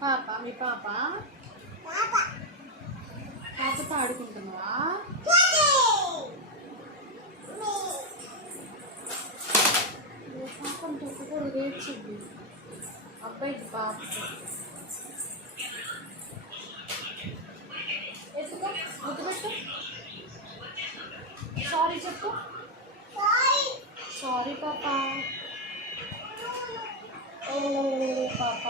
మీ పాప? పాపతో ఆడుకుంటున్నావా? పాపం తొక్కకూడదు ఏడ్చింది అబ్బాయికి పాపతో ఎత్తుకో ముద్దు పెట్టు. సారీ చెప్పు. సారీ పాప. ఓ పాప.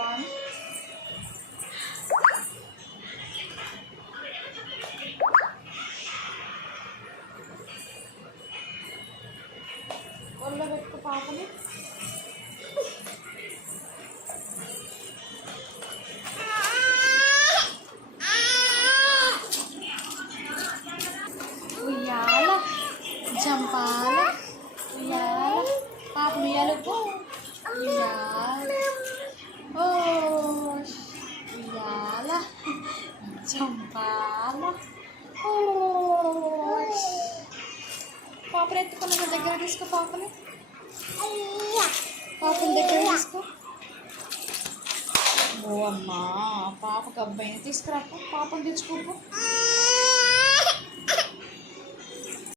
ఒళ్ళో పెట్టుకో పాపని ఉయ్యాల జంపాల ఉయ్యాల పాప ఉయ్యాలకు ఉయ్యాల ఓ ఉయ్యాల జంపాల ఓ పాపని ఎత్తుకుని నా దగ్గర తీసుకో పాపని. పాపని దగ్గర తీసుకో. ఓ అమ్మా పాపకు అబ్బాయిని తీసుకురా పాపని తెచ్చుకోపు